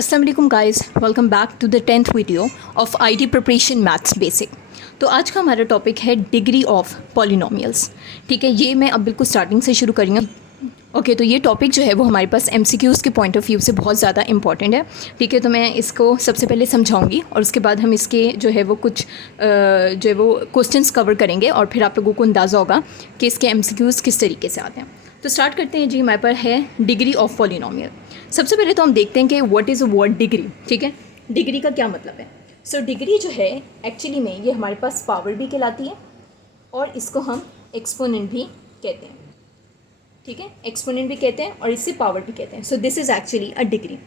अस्सलाम वालेकुम guys, welcome back to the 10th video of IT preparation maths basic. तो आज का हमारा टॉपिक है डिग्री ऑफ पॉलिनोमियल्स। ठीक है, ये मैं अब बिल्कुल स्टार्टिंग से शुरू करूँगी। ओके, तो ये टॉपिक जो है वो हमारे पास एमसीक्यूज़ के पॉइंट ऑफ व्यू से बहुत ज़्यादा इंपॉर्टेंट है। ठीक है, तो मैं इसको सबसे पहले समझाऊंगी और उसके बाद हम इसके जो है वो कुछ जो है वो क्वेश्चंस कवर करेंगे और फिर आप लोगों को अंदाज़ा होगा कि इसके एमसीक्यूज़ किस तरीके से आते हैं। तो स्टार्ट करते हैं जी। हमारे पर है डिग्री ऑफ पॉलिनोमियल। सबसे पहले तो हम देखते हैं कि what is a word degree. ठीक है, डिग्री का क्या मतलब है। सो डिग्री जो है एक्चुअली में ये हमारे पास पावर भी कहलाती है और इसको हम एक्सपोनेंट भी कहते हैं। ठीक है, एक्सपोनेंट भी कहते हैं और इससे पावर भी कहते हैं। So this is actually a degree.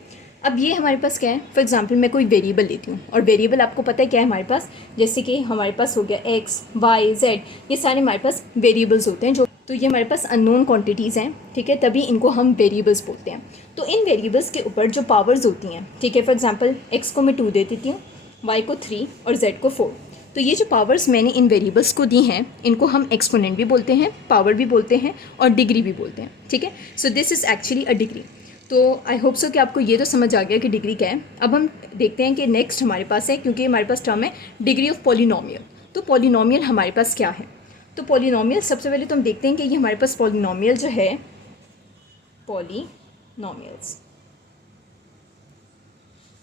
अब ये हमारे पास क्या है, फॉर एग्जांपल मैं कोई वेरिएबल लेती हूँ और वेरिएबल आपको पता है क्या है हमारे पास, जैसे कि हमारे पास हो गया एक्स वाई जेड, ये सारे हमारे पास वेरिएबल्स होते हैं। जो तो ये हमारे पास अननोन क्वांटिटीज़ हैं। ठीक है, तभी इनको हम वेरिएबल्स बोलते हैं। तो इन वेरिएबल्स के ऊपर जो पावर्स होती हैं, ठीक है, फॉर एग्जांपल एक्स को मैं 2 दे देती हूँ, वाई को 3 और जेड को 4। तो ये जो पावर्स मैंने इन वेरिएबल्स को दी हैं, इनको हम एक्सपोनेंट भी बोलते हैं, पावर भी बोलते हैं और डिग्री भी बोलते हैं। ठीक है, so this is actually a degree. तो आई होप सो कि आपको ये तो समझ आ गया कि डिग्री क्या है। अब हम देखते हैं कि नेक्स्ट हमारे पास है, क्योंकि हमारे पास टर्म है डिग्री ऑफ पॉलिनोमियल। तो पॉलिनोमियल हमारे पास क्या है। तो पॉलिनोमियल सबसे पहले तो हम देखते हैं कि ये हमारे पास पॉलिनोमियल जो है, पॉलिनोमियल्स,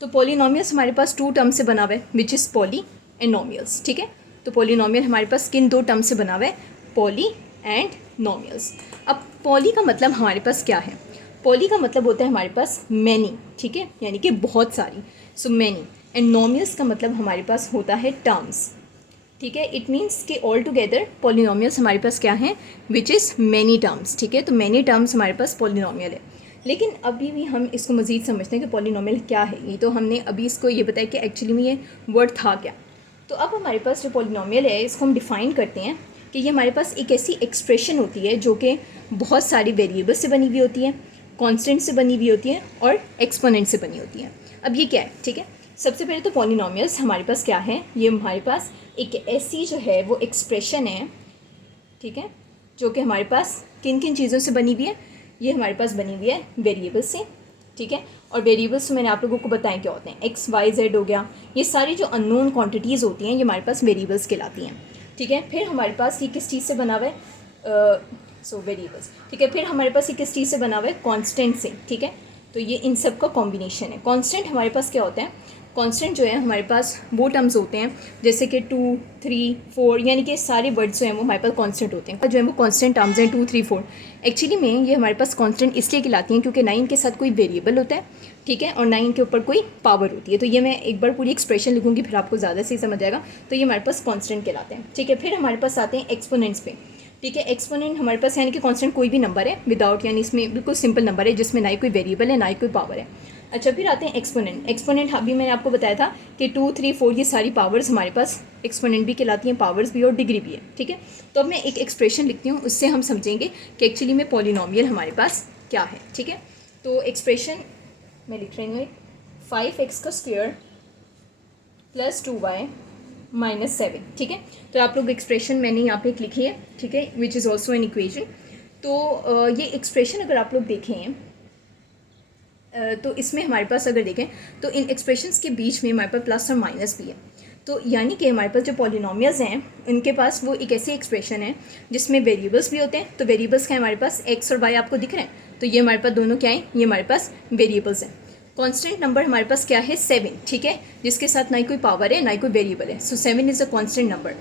तो पॉलिनोमियल्स हमारे पास 2 टर्म से बना हुआ है, विच इज़ पॉली एंड नोमियल्स। ठीक है, तो पॉलिनोमियल हमारे पास किन 2 टर्म से बना हुआ है, पॉली एंड नोमियल्स। अब पॉली का मतलब हमारे पास क्या है। पॉली का मतलब होता है हमारे पास मैनी। ठीक है, यानी कि बहुत सारी, सो मैनी। एंड नोमियल्स का मतलब हमारे पास होता है टर्म्स। ठीक है, इट मीन्स कि ऑल टुगेदर पॉलिनोमियल्स हमारे पास क्या हैं, विच इज़ मैनी टर्म्स। ठीक है, तो मैनी टर्म्स हमारे पास पॉलिनोमियल है। लेकिन अभी भी हम इसको मज़ीद समझते हैं कि पॉलिनोमियल क्या है। ये तो हमने अभी इसको ये बताया कि एक्चुअली में ये वर्ड था क्या। तो अब हमारे पास जो पॉलिनोमियल है इसको हम डिफ़ाइन करते हैं कि ये हमारे पास एक ऐसी एक्सप्रेशन होती है जो कि बहुत सारी वेरिएबल से बनी हुई होती है, कॉन्स्टेंट से बनी हुई होती है और एक्सपोनेंट से बनी होती है। अब ये क्या है, ठीक है, सबसे पहले तो पॉलिनोमियल्स हमारे पास क्या है, ये हमारे पास एक ऐसी जो है वो एक्सप्रेशन है, ठीक है, जो कि हमारे पास किन किन चीज़ों से बनी हुई है, ये हमारे पास बनी हुई है वेरिएबल्स से। ठीक है, और वेरिएबल्स मैंने आप लोगों को बताएं क्या होते हैं, एक्स वाई जेड हो गया, ये सारी जो अननोन क्वांटिटीज़ होती हैं ये हमारे पास वेरिएबल्स कहलाती हैं। ठीक है, फिर हमारे पास ये किस चीज़ से बना हुआ है, सो वेरिएबल्स। ठीक है, फिर हमारे पास ये किस चीज़ से बना हुआ है, कॉन्स्टेंट से। ठीक है, तो ये इन सब का कॉम्बिनेशन है। कॉन्स्टेंट हमारे पास क्या होता है, कॉन्स्टेंट जो है हमारे पास वो टर्म्स होते हैं जैसे कि 2 3 4, यानी कि सारे वर्ड्स जो हैं वो हमारे पास कांस्टेंट होते हैं, जो है वो कांस्टेंट टर्म्स हैं 2 3 4। एक्चुअली में ये हमारे पास कांस्टेंट इसलिए कहलाती हैं क्योंकि 9 के साथ कोई वेरिएबल होता है, ठीक है, और 9 के ऊपर कोई पावर होती है। तो ये मैं एक बार पूरी एक्सप्रेशन लिखूंगी फिर आपको ज़्यादा सही समझ आएगा। तो ये हमारे पास कॉन्स्टेंट कहलाते हैं। ठीक है, फिर हमारे पास आते हैं एक्सपोनेंट्स पे। ठीक है, एक्सपोनेंट हमारे पास यानी कि कांस्टेंट कोई भी नंबर है विदाउट, यानी इसमें बिल्कुल सिंपल नंबर है जिसमें ना ही कोई वेरिएबल है ना ही कोई पावर है। अच्छा, फिर आते हैं एक्सपोनेंट। एक्सपोनेंट अभी मैंने आपको बताया था कि 2 3 4 ये सारी पावर्स हमारे पास एक्सपोनेंट भी कहलाती हैं, पावर्स भी और डिग्री भी है। ठीक है, तो अब मैं एक एक्सप्रेशन लिखती हूँ, उससे हम समझेंगे कि एक्चुअली में पॉलिनोमियल हमारे पास क्या है। ठीक है, तो एक्सप्रेशन मैं लिख रही हूँ, 5x का स्क्वायर प्लस 2y माइनस 7। ठीक है, तो आप लोग एक्सप्रेशन मैंने यहाँ पे एक लिखी है, ठीक है, which is also an equation. तो ये एक्सप्रेशन अगर आप लोग देखें तो इसमें हमारे पास अगर देखें तो इन एक्सप्रेशंस के बीच में हमारे पास प्लस और माइनस भी है। तो यानी कि हमारे पास जो पॉलिनोमियल्स हैं उनके पास वो एक ऐसी एक्सप्रेशन है जिसमें वेरिएबल्स भी होते हैं। तो वेरिएबल्स क्या है हमारे पास, एक्स और वाई आपको दिख रहे हैं, तो ये हमारे पास दोनों क्या है, ये हमारे पास वेरिएबल्स हैं। कांस्टेंट नंबर हमारे पास क्या है, 7। ठीक है, जिसके साथ ना ही कोई पावर है ना ही कोई वेरिएबल है, सो 7 इज़ अ कांस्टेंट नंबर।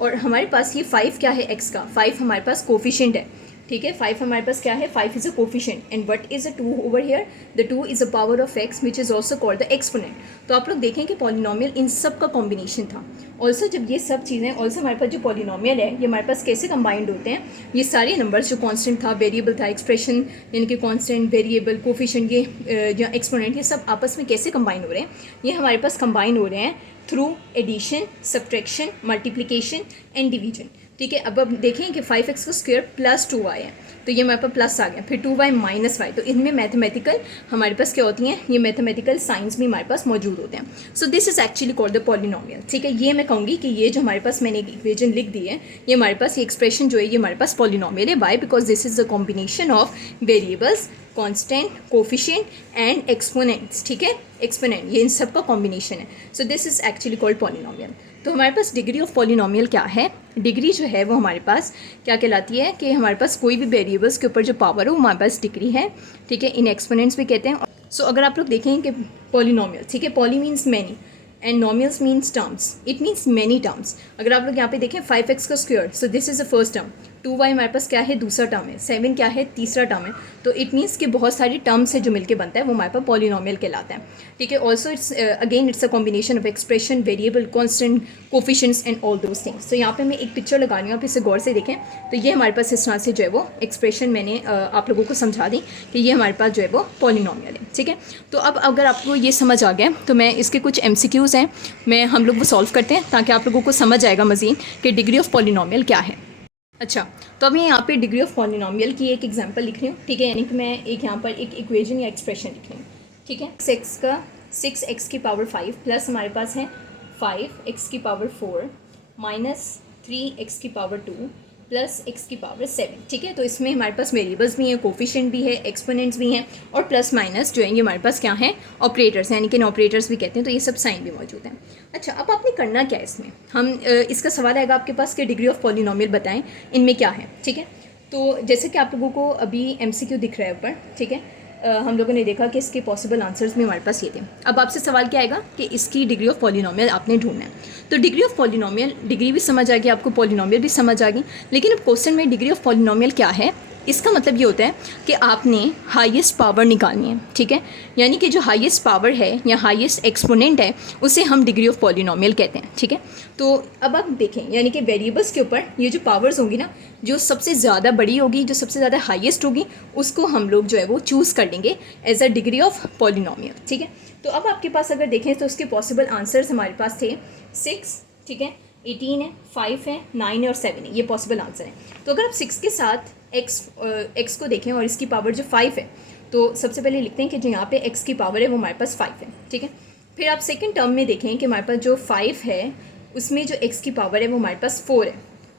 और हमारे पास ये 5 क्या है, एक्स का 5 हमारे पास कोफिशिएंट है। ठीक है, 5 हमारे पास क्या है, 5 is a coefficient and what is a 2 over here, the 2 is a power of x which is also called the exponent. तो आप लोग देखें कि पॉलिनोमियल इन सब का कॉम्बिनेशन था। ऑल्सो जब ये सब चीज़ें, ऑल्सो हमारे पास जो पॉलिनोमियल है ये हमारे पास कैसे कंबाइंड होते हैं, ये सारे नंबर्स जो कांस्टेंट था, वेरिएबल था, एक्सप्रेशन यानी कि कांस्टेंट, वेरिएबल, कोफिशिएंट, ये या एक्सपोनेंट, ये सब आपस में कैसे कंबाइन हो रहे हैं, ये हमारे पास कंबाइन हो रहे हैं through addition, subtraction, multiplication and division. ठीक है, अब देखें कि 5x का स्क्वायर प्लस 2y है, तो ये हमारे पास प्लस आ गया, फिर 2y माइनस वाई। तो इनमें मैथमेटिकल हमारे पास क्या होती हैं, ये मैथमेटिकल साइंस भी हमारे पास मौजूद होते हैं। सो this is actually called the polynomial, ठीक है। ये मैं कहूँगी कि ये जो हमारे पास मैंने एक इक्वेशन लिख दी है, ये हमारे पास ये एक्सप्रेशन जो है ये हमारे पास पॉलिनोमियल है। Why? Because this is the combination of variables, constant, coefficient and exponents, ठीक है, एक्सपोनेंट, ये इन सब का कॉम्बिनेशन है। So this is actually called polynomial. तो हमारे पास डिग्री ऑफ पॉलिनोमियल क्या है? डिग्री जो है वो हमारे पास क्या कहलाती है कि हमारे पास कोई भी वेरिएबल्स के ऊपर जो पावर हो वो हमारे पास डिग्री है, ठीक है। इन एक्सपोनेंट्स भी कहते हैं। सो अगर आप लोग देखें कि पॉलिनोमियल, ठीक है, poly means many and nomials means terms, it means many terms. अगर आप लोग यहाँ पे देखें 5x का square, so this is the first term, 2y हमारे पास क्या है, दूसरा टर्म है, 7 क्या है, तीसरा टर्म है। तो इट मीन्स कि बहुत सारी टर्म्स है जो मिलके बनता है वो हमारे पास पॉलिनोमियल कहलाता है, ठीक है। Also it's again it's a combination of expression, variable, constant, coefficients and all those things. तो यहाँ पे मैं एक पिक्चर लगा रही हूँ, आप इसे गौर से देखें। तो ये हमारे पास इस तरह से जो है वो एक्सप्रेशन मैंने आप लोगों को समझा दी कि ये हमारे पास जो है वो पॉलिनोमियल है, ठीक है। तो अब अगर आपको ये समझ आ गया तो मैं इसके कुछ MCQs हैं, हम लोग वो सॉल्व करते हैं ताकि आप लोगों को समझ आएगा मज़ीद कि डिग्री ऑफ पॉलिनोमियल क्या है। अच्छा, तो अब मैं यहाँ पे डिग्री ऑफ पॉलिनोमियल की एक एग्जांपल लिख रही हूँ, ठीक है, यानी कि मैं एक यहाँ पर एक इक्वेशन या एक्सप्रेशन लिख रही हूँ, ठीक है। 6x की पावर 5 प्लस हमारे पास है 5x की पावर 4 माइनस 3x की पावर 2 प्लस x की पावर 7, ठीक है। तो इसमें हमारे पास वेरिएबल्स भी हैं, कोफिशिएंट भी है, एक्सपोनेंट्स भी हैं, और प्लस माइनस जो है ये हमारे पास क्या है, ऑपरेटर्स, यानी कि ऑपरेटर्स भी कहते हैं। तो ये सब साइन भी मौजूद हैं। अच्छा, अब आपने करना क्या है इसमें, हम इसका सवाल आएगा आपके पास कि डिग्री ऑफ पॉलिनोमियल बताएं इनमें क्या है, ठीक है। तो जैसे कि आप लोगों को अभी MCQ दिख रहा है ऊपर, ठीक है, हम लोगों ने देखा कि इसके पॉसिबल आंसर्स भी हमारे पास ये थे। अब आपसे सवाल क्या आएगा कि इसकी डिग्री ऑफ पॉलिनोमियल आपने ढूंढना है। तो डिग्री ऑफ पॉलिनोमियल, डिग्री भी समझ आ गई आपको, पॉलिनोमियल भी समझ आ गई, लेकिन अब क्वेश्चन में डिग्री ऑफ पॉलिनोमियल क्या है, इसका मतलब ये होता है कि आपने हाईएस्ट पावर निकालनी है, ठीक है। यानी कि जो हाईएस्ट पावर है या हाईएस्ट एक्सपोनेंट है उसे हम डिग्री ऑफ पॉलिनोमियल कहते हैं, ठीक है। तो अब आप देखें, यानी कि वेरिएबल्स के ऊपर ये जो पावर्स होंगी ना, जो सबसे ज़्यादा बड़ी होगी, जो सबसे ज़्यादा हाईएस्ट होगी, उसको हम लोग जो है वो चूज़ कर लेंगे as a degree of polynomial, ठीक है। तो अब आपके पास अगर देखें तो उसके पॉसिबल आंसर्स हमारे पास थे 6, ठीक है, 18 है, 5 है, 9 है और 7 है, ये पॉसिबल आंसर है। तो अगर आप 6 के साथ x को देखें और इसकी पावर जो 5 है, तो सबसे पहले लिखते हैं कि जो यहाँ पे x की पावर है वो हमारे पास 5 है, ठीक है। फिर आप सेकंड टर्म में देखें कि हमारे पास जो 5 है उसमें जो x की पावर है वो हमारे पास 4 है,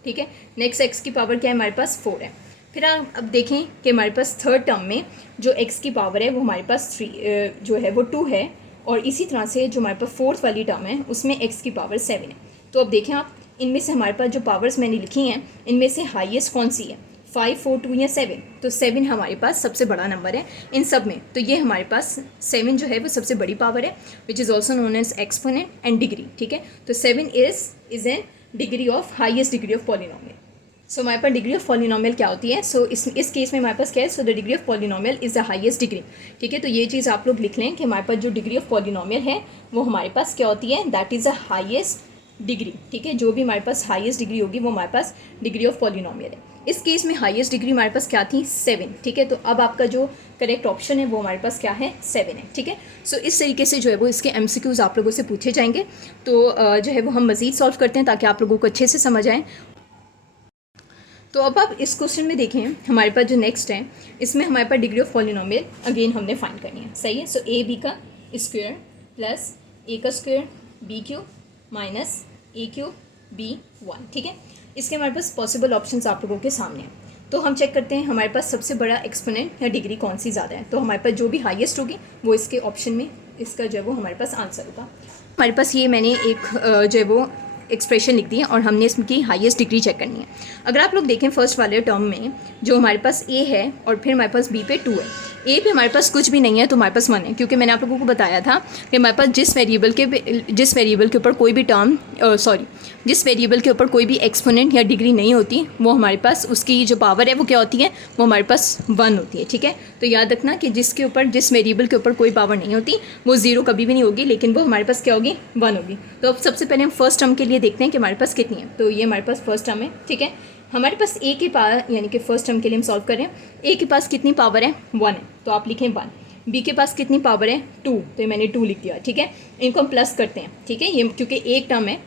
ठीक है। नेक्स्ट x की पावर क्या है, हमारे पास 4 है। फिर आप अब देखें कि हमारे पास थर्ड टर्म में जो x की पावर है वो हमारे पास 3 जो है वो 2 है, और इसी तरह से जो हमारे पास फोर्थ वाली टर्म है उसमें x की पावर 7 है। तो अब देखें आप, इनमें से हमारे पास जो पावर्स मैंने लिखी हैं इनमें से हाईएस्ट कौन सी है, 5, 4, 2 या 7? तो 7 हमारे पास सबसे बड़ा नंबर है इन सब में। तो ये हमारे पास 7 जो है वो सबसे बड़ी पावर है, which is also known as exponent and degree, ठीक है। तो 7 is an degree of highest degree of polynomial. So हमारे पास डिग्री ऑफ पॉलिनोमियल क्या होती है? सो इस केस में हमारे पास क्या है? So the degree of polynomial is the highest degree, ठीक है। तो ये चीज़ आप लोग लिख लें कि हमारे पास जो डिग्री ऑफ पॉलिनोमियल है वो हमारे पास क्या होती है, that is the highest degree, ठीक है। जो भी हमारे पास हाईएस्ट डिग्री होगी वो हमारे पास डिग्री ऑफ पॉलिनोमियल है। इस केस में हाईएस्ट डिग्री हमारे पास क्या थी, 7, ठीक है। तो अब आपका जो करेक्ट ऑप्शन है वो हमारे पास क्या है, 7 है, ठीक है। सो इस तरीके से जो है वो इसके MCQs आप लोगों से पूछे जाएंगे। तो जो है वो हम मज़ीद सॉल्व करते हैं ताकि आप लोगों को अच्छे से समझ आए। तो अब आप इस क्वेश्चन में देखें, हमारे पास जो नेक्स्ट है इसमें हमारे पास डिग्री ऑफ पॉलिनोमियल अगेन हमने फाइंड करनी है, सही है। सो AB का स्क्वायर प्लस A का square BQ minus AQ B1, ठीक है। इसके हमारे पास पॉसिबल ऑप्शंस आप लोगों के सामने हैं। तो हम चेक करते हैं हमारे पास सबसे बड़ा एक्सपोनेंट या डिग्री कौन सी ज़्यादा है। तो हमारे पास जो भी हाईएस्ट होगी वो इसके ऑप्शन में इसका जो है वो हमारे पास आंसर होगा। हमारे पास ये मैंने एक जो है वो एक्सप्रेशन लिख दी है और हमने इसकी हाईएस्ट डिग्री चेक करनी है। अगर आप लोग देखें फर्स्ट वाले टर्म में जो हमारे पास A है और फिर हमारे पास B पे 2 है, A पे हमारे पास कुछ भी नहीं है तो हमारे पास 1 है, क्योंकि मैंने आप लोगों को बताया था कि हमारे पास जिस वेरिएबल के ऊपर कोई भी टर्म जिस वेरिएबल के ऊपर कोई भी एक्सपोनेंट या डिग्री नहीं होती वो हमारे पास उसकी जो पावर है वो क्या होती है, वो हमारे पास 1 होती है, ठीक है। तो याद रखना कि जिस वेरिएबल के ऊपर कोई पावर नहीं होती वो 0 कभी भी नहीं होगी, लेकिन वो हमारे पास क्या होगी, 1 होगी। तो अब सबसे पहले हम फर्स्ट टर्म के लिए देखते हैं कि हमारे पास कितनी है। तो ये हमारे पास फर्स्ट टर्म है, ठीक है। हमारे पास A के पास, यानी कि फर्स्ट टर्म के लिए हम सॉल्व कर रहे हैं, A के पास कितनी पावर है, 1 है, तो आप लिखें 1। B के पास कितनी पावर है, 2, तो ये मैंने 2 लिख दिया, ठीक है। इनको हम प्लस करते हैं, ठीक है। ये क्योंकि एक टर्म है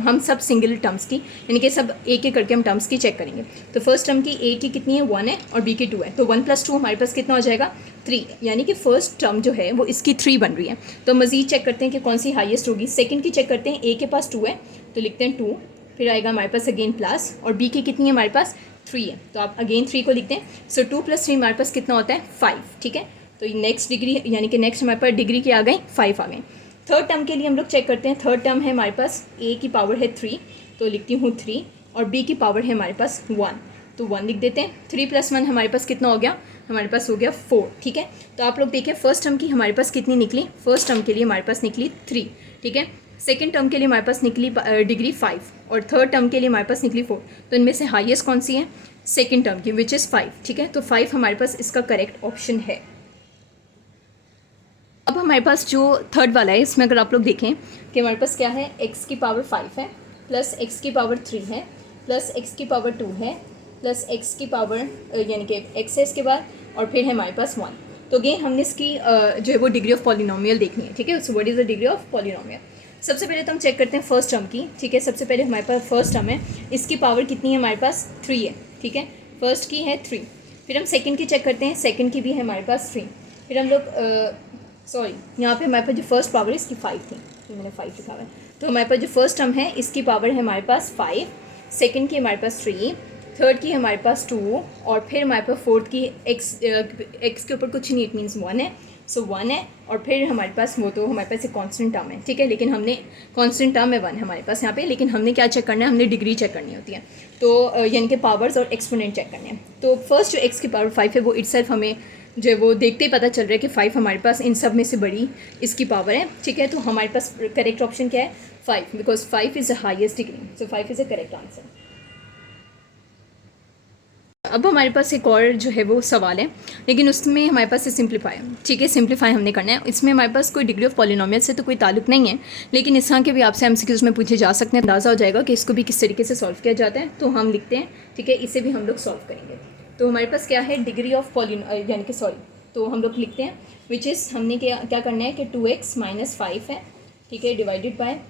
हम सब सिंगल टर्म्स की यानी कि सब एक एक करके हम टर्म्स की चेक करेंगे। तो फर्स्ट टर्म की ए की कितनी है 1 है और बी की 2 है, तो 1 + 2 हमारे पास कितना हो जाएगा 3, यानी कि फर्स्ट टर्म जो है वो इसकी 3 बन रही है। तो मज़ीद चेक करते हैं कि कौन सी हाईएस्ट होगी। सेकंड की चेक करते हैं, ए के पास 2 है तो लिखते हैं 2, फिर आएगा हमारे पास अगेन प्लस, और बी की कितनी है हमारे पास 3 है तो आप अगेन 3 को लिखते हैं। सो 2 + 3 हमारे पास कितना होता है 5, ठीक है। तो नेक्स्ट डिग्री यानी कि नेक्स्ट हमारे पास डिग्री की आ गई 5 आ गई। थर्ड टर्म के लिए हम लोग चेक करते हैं। थर्ड टर्म है हमारे पास ए की पावर है 3 तो लिखती हूँ 3, और बी की पावर है हमारे पास 1 तो 1 लिख देते हैं। 3 + 1 हमारे पास कितना हो गया, हमारे पास हो गया 4, ठीक है। तो आप लोग देखिए फर्स्ट टर्म की हमारे पास कितनी निकली, फर्स्ट टर्म के लिए हमारे पास निकली 3, ठीक है। सेकेंड टर्म के लिए हमारे पास निकली डिग्री 5, और थर्ड टर्म के लिए हमारे पास निकली 4। तो इनमें से हाईएस्ट कौन सी है, सेकेंड टर्म की, विच इज़ 5, ठीक है। तो 5 हमारे पास इसका करेक्ट ऑप्शन है। अब हमारे पास जो थर्ड वाला है इसमें अगर आप लोग देखें कि हमारे पास क्या है, x की पावर 5 है प्लस x की पावर 3 है प्लस x की पावर 2 है प्लस x की पावर यानी कि x है इसके बाद, और फिर है हमारे पास 1। तो अगेन हमने इसकी जो है वो डिग्री ऑफ पॉलिनोमियल देखनी है, ठीक है। So what is the degree of polynomial. सबसे पहले तो हम चेक करते हैं फर्स्ट टर्म की, ठीक है। सबसे पहले हमारे पास फर्स्ट टर्म है, इसकी पावर कितनी है हमारे पास 3 है, ठीक है। फर्स्ट की है 3, फिर हम सेकेंड की चेक करते हैं, सेकेंड की भी है हमारे पास 3, फिर हम लोग सॉरी यहाँ पे हमारे पास जो फर्स्ट पावर है इसकी 5 थी तो मैंने 5 लिखा हुआ है। तो हमारे पास जो फर्स्ट टर्म है इसकी पावर है हमारे पास 5, सेकंड की हमारे पास 3, थर्ड की हमारे पास 2, और फिर हमारे पास फोर्थ की x के ऊपर कुछ नहीं, इट मीन्स 1 है, सो 1 है, और फिर हमारे पास वो तो हमारे पास एक कांस्टेंट टर्म है, ठीक है। लेकिन हमने कांस्टेंट टर्म है 1 हमारे पास यहाँ पे, लेकिन हमने क्या चेक करना है, हमने डिग्री चेक करनी होती है। तो यानी कि पावर्स और एक्सपोनेंट चेक करने हैं। तो फर्स्ट जो x की पावर 5 है वो इटसेल्फ हमें जो है वो देखते ही पता चल रहा है कि 5 हमारे पास इन सब में से बड़ी इसकी पावर है, ठीक है। तो हमारे पास करेक्ट ऑप्शन क्या है 5, because 5 is the highest degree, so 5 is the correct answer. अब हमारे पास एक और जो है वो सवाल है, लेकिन उसमें हमारे पास है सिंप्लीफाई, ठीक है। सिंप्लीफाई हमने करना है, इसमें हमारे पास कोई डिग्री ऑफ पॉलिनोमियल से तो कोई ताल्लुक नहीं है, लेकिन इस तरह के भी आपसे एमसीक्यूज़ में पूछे जा सकते हैं, अंदाज़ा हो जाएगा कि इसको भी किस तरीके से सॉल्व किया जाता है। तो हम लिखते हैं, ठीक है, इसे भी हम लोग सॉल्व करेंगे। तो हमारे पास क्या है डिग्री ऑफ यानी कि सॉरी, तो हम लोग लिखते हैं विच इज़ हमने क्या करना है कि 2x - 5 है, ठीक है, डिवाइडेड बाय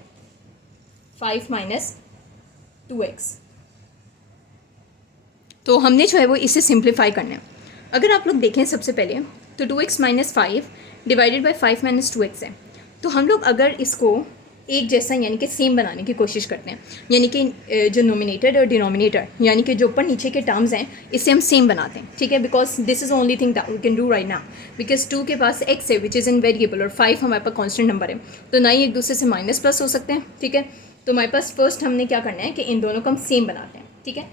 5 - 2x। तो हमने जो है वो इसे सिंप्लीफाई करना है। अगर आप लोग देखें सबसे पहले तो 2x - 5 डिवाइडेड बाय 5 - 2x है, तो हम लोग अगर इसको एक जैसा यानी कि सेम बनाने की कोशिश करते हैं, यानी कि जो नोमिनेटर और डिनोमिनेटर यानी कि जो ऊपर नीचे के टर्म्स हैं इसे हम सेम बनाते हैं, ठीक है। Because this is only thing that we can do right now, because 2 के पास x है विच इज़ इन वेरिएबल, और 5 हमारे पास कॉन्स्टेंट नंबर है, तो ना ही एक दूसरे से माइनस प्लस हो सकते हैं, ठीक है। तो हमारे पास फर्स्ट हमने क्या करना है कि इन दोनों को हम सेम बनाते हैं, ठीक है।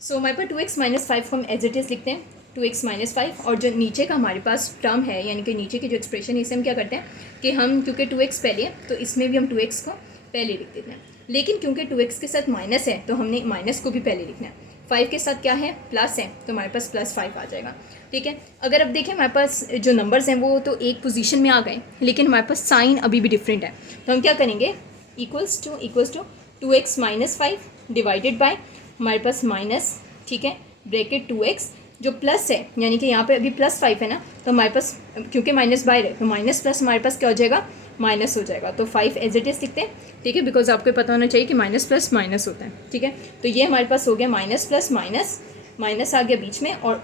सो हमारे पास 2x - 5 को हम एज इट इज़ लिखते हैं 2x - 5, और जो नीचे का हमारे पास टर्म है यानी कि नीचे की जो एक्सप्रेशन है इसे हम क्या करते हैं कि हम क्योंकि 2x पहले है तो इसमें भी हम 2x को पहले लिख देते हैं, लेकिन क्योंकि 2x के साथ माइनस है तो हमने माइनस को भी पहले लिखना है। 5 के साथ क्या है प्लस है तो हमारे पास +5 आ जाएगा, ठीक है। अगर अब देखें हमारे पास जो नंबर्स हैं वो तो एक पोजीशन में आ गए, लेकिन हमारे पास साइन अभी भी डिफरेंट है, तो हम क्या करेंगे equals to 2x - 5 divided by हमारे पास माइनस, ठीक है, ब्रैकेट 2x जो प्लस है यानी कि यहाँ पे अभी +5 है ना, तो हमारे पास क्योंकि माइनस बाहर है तो माइनस प्लस हमारे पास क्या हो जाएगा माइनस हो जाएगा, तो 5 एज इट इज़ लिखते हैं, ठीक है। बिकॉज आपको पता होना चाहिए कि माइनस प्लस माइनस होता है, ठीक है। तो ये हमारे पास हो गया माइनस प्लस माइनस, माइनस आ गया बीच में, और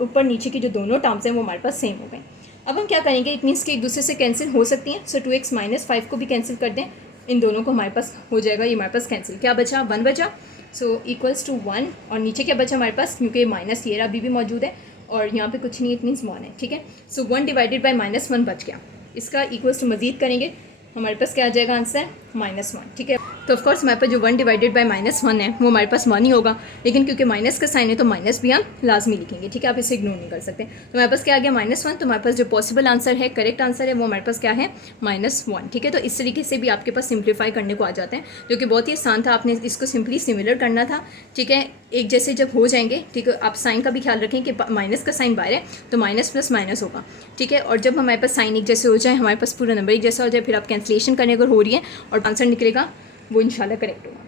ऊपर नीचे की जो दोनों टर्म्स हैं वो हमारे पास सेम हो गए। अब हम क्या करेंगे, इट मीन्स कि एक दूसरे से कैंसिल हो सकती हैं, सो 2x - 5 को भी कैंसिल कर दें, इन दोनों को हमारे पास हो जाएगा, ये हमारे पास कैंसिल, क्या बचा 1 बचा, सो इक्वल्स टू 1, और नीचे क्या बचा हमारे पास क्योंकि माइनस ये अभी भी मौजूद है और यहाँ पे कुछ नहीं, इट मीन्स 1 है, ठीक है। सो 1 डिवाइडेड बाय -1 बच गया, इसका इक्वल्स टू मज़ीद करेंगे हमारे पास क्या आ जाएगा आंसर -1, ठीक है। तो ऑफकोर्स हमारे पास जो 1 डिवाइडेड बाय -1 है वो हमारे पास 1 ही होगा, लेकिन क्योंकि माइनस का साइन है तो माइनस भी हम लाजमी लिखेंगे, ठीक है, आप इसे इग्नोर नहीं कर सकते। तो हमारे पास क्या आ गया -1, तो हमारे पास जो पॉसिबल आंसर है, करेक्ट आंसर है वो हमारे पास क्या है -1, ठीक है। तो इस तरीके से भी आपके पास सिंप्लीफाई करने को आ जाते हैं, जो कि बहुत ही आसान था, आपने इसको सिंपली सिमिलर करना था, ठीक है। एक जैसे जब हो जाएंगे, ठीक है, आप साइन का भी ख्याल रखें कि माइनस का साइन बाहर है तो माइनस प्लस माइनस होगा, ठीक है। और जब हमारे पास साइन एक जैसे हो जाए, हमारे पास पूरा नंबर एक जैसा हो जाए, फिर आप कैंसलेशन करने अगर हो रही है और आंसर निकलेगा वो इंशाल्लाह करेक्ट होगा।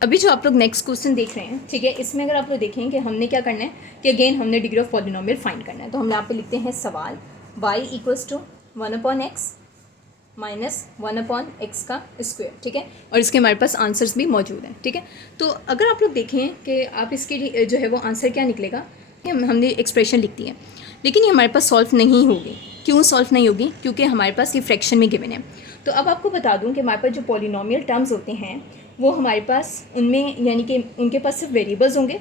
अभी जो आप लोग नेक्स्ट क्वेश्चन देख रहे हैं, ठीक है, इसमें अगर आप लोग देखें कि हमने क्या करना है कि अगेन हमने डिग्री ऑफ पॉलिनोमियल फाइंड करना है, तो हम यहाँ पे लिखते हैं सवाल y = 1/x माइनस 1/x का स्क्वायर, ठीक है। और इसके हमारे पास आंसर्स भी मौजूद हैं, ठीक है। तो अगर आप लोग देखें कि आप इसके जो है वो आंसर क्या निकलेगा, हमने एक्सप्रेशन लिख दी है, लेकिन ये हमारे पास सॉल्व नहीं होगी। क्यों सॉल्व नहीं होगी? क्योंकि हमारे पास ये फ्रैक्शन में गिवन है। तो अब आपको बता दूं कि हमारे पास जो पॉलिनोमियल टर्म्स होते हैं वो हमारे पास उनमें यानी कि उनके पास सिर्फ वेरिएबल्स होंगे,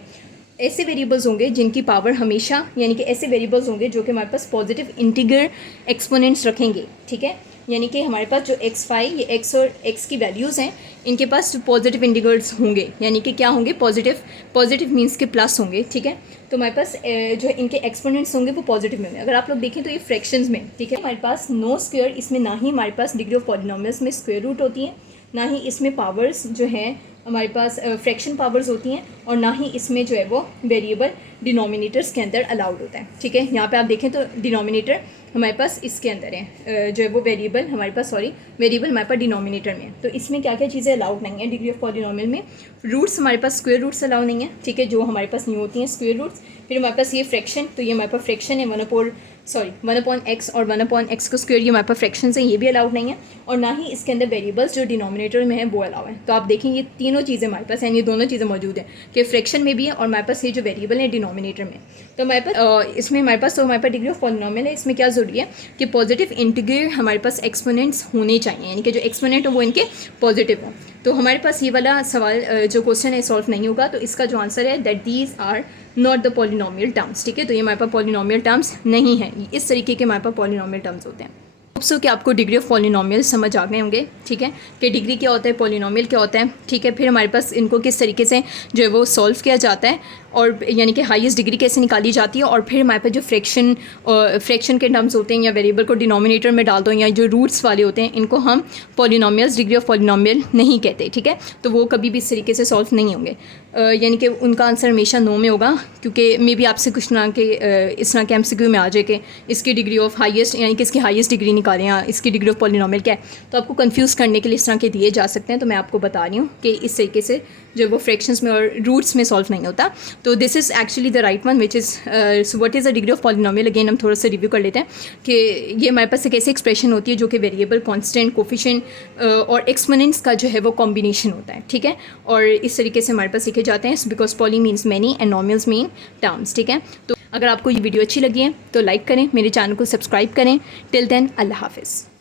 ऐसे वेरिएबल्स होंगे जिनकी पावर हमेशा यानी कि ऐसे वेरिएबल्स होंगे जो कि हमारे पास पॉजिटिव इंटीग्रल एक्सपोनेंट्स रखेंगे, ठीक है। यानी कि हमारे पास जो x5 ये x और x की वैल्यूज़ हैं इनके पास पॉजिटिव इंटीग्रल्स होंगे, यानी कि क्या होंगे, पॉजिटिव मीन्स के प्लस होंगे, ठीक है। तो हमारे पास जो इनके एक्सपोनेंट्स होंगे वो पॉजिटिव में होंगे। अगर आप लोग देखें तो ये फ्रैक्शंस में, ठीक है, हमारे पास नो स्क्वायर, इसमें ना ही हमारे पास डिग्री ऑफ पॉलिनोमियल्स में स्क्वायर रूट होती है, ना ही इसमें पावर्स जो हैं हमारे पास फ्रैक्शन पावर्स होती हैं, और ना ही इसमें जो है वो वेरिएबल डिनोमिनेटर्स के अंदर अलाउड होता है, ठीक है। यहाँ पे आप देखें तो डिनोमिनेटर हमारे पास इसके अंदर है, जो है वो वेरिएबल हमारे पास वेरिएबल हमारे पास डिनोमिनेटर में है। तो इसमें क्या क्या चीज़ें अलाउड नहीं है डिग्री ऑफ पॉलिनोमियल में? रूट्स हमारे पास स्क्वायर रूट्स अलाउ नहीं है, ठीक है, जो हमारे पास नहीं होती हैं स्क्वायर रूट्स। फिर हमारे पास ये फ्रैक्शन, तो ये हमारे पास फ्रैक्शन है 1/x और 1/x का स्क्वायर, ये हमारे पास फ्रैक्शन है, ये भी अलाउड नहीं है। और ना ही इसके अंदर वेरिएबल्स जो डिनोमिनेटर में है वो अलाउ है। तो आप देखें ये तीनों चीज़ें हमारे पास हैं, ये दोनों चीज़ें मौजूद हैं कि फ्रैक्शन में भी है और हमारे पास ये जो वेरिएबल है डिनोमिनेटर में। तो हमारे पास इसमें हमारे पास डिग्री ऑफ पॉलिनोमियल है, इसमें क्या ज़रूरी है कि पॉजिटिव इंटीग्रल हमारे पास एक्सपोनेंट्स होने चाहिए, यानी कि जो एक्सपोनेंट हो वो इनके पॉजिटिव हो। तो हमारे पास ये वाला सवाल जो क्वेश्चन है सॉल्व नहीं होगा। तो इसका जो आंसर है that these are not the polynomial terms, ठीक है। तो ये हमारे पास पॉलिनोमियल टर्म्स नहीं है, इस तरीके के हमारे पास पॉलिनोमियल टर्म्स होते हैं। सो कि आपको डिग्री ऑफ पॉलिनोमियल समझ आ गए होंगे, ठीक है, कि डिग्री क्या होता है, पॉलिनोमियल क्या होता है, ठीक है। फिर हमारे पास इनको किस तरीके से जो है वो सॉल्व किया जाता है, और यानी कि हाईएस्ट डिग्री कैसे निकाली जाती है, और फिर हमारे पास जो फ्रैक्शन के टर्म्स होते हैं या वेरिएबल को डिनोमिनेटर में डाल दो, या जो रूट्स वाले होते हैं इनको हम पॉलिनोमियल्स डिग्री ऑफ पॉलिनोमियल नहीं कहते, ठीक है। तो वो कभी भी इस तरीके से सॉल्व नहीं होंगे, यानी कि उनका आंसर हमेशा नो में होगा, क्योंकि मे बी आपसे कुछ ना कि इस तरह के MCQ में आ जाए कि इसकी डिग्री ऑफ हाईएस्ट यानी कि इसकी हाईएस्ट डिग्री निकालें या इसकी डिग्री ऑफ पॉलिनोमियल क्या है। तो आपको कंफ्यूज करने के लिए इस तरह के दिए जा सकते हैं। तो मैं आपको बता रही हूँ कि इस तरीके से जो वो फ्रैक्शंस में और रूट्स में सॉल्व नहीं होता। तो this is actually the right one which is what is the degree of polynomial. Again हम थोड़ा सा रिव्यू कर लेते हैं कि ये हमारे पास एक ऐसी एक्सप्रेशन होती है जो कि वेरिएबल, कांस्टेंट, कोफिशिएंट और एक्सपोनेंट्स का जो है वो कॉम्बिनेशन होता है, ठीक है। और इस तरीके से हमारे पास सीखे जाते हैं, because poly means many and nomials mean terms, ठीक है। तो अगर आपको ये वीडियो अच्छी लगी है तो लाइक करें, मेरे चैनल को सब्सक्राइब करें। टिल देन अल्लाह हाफिज़।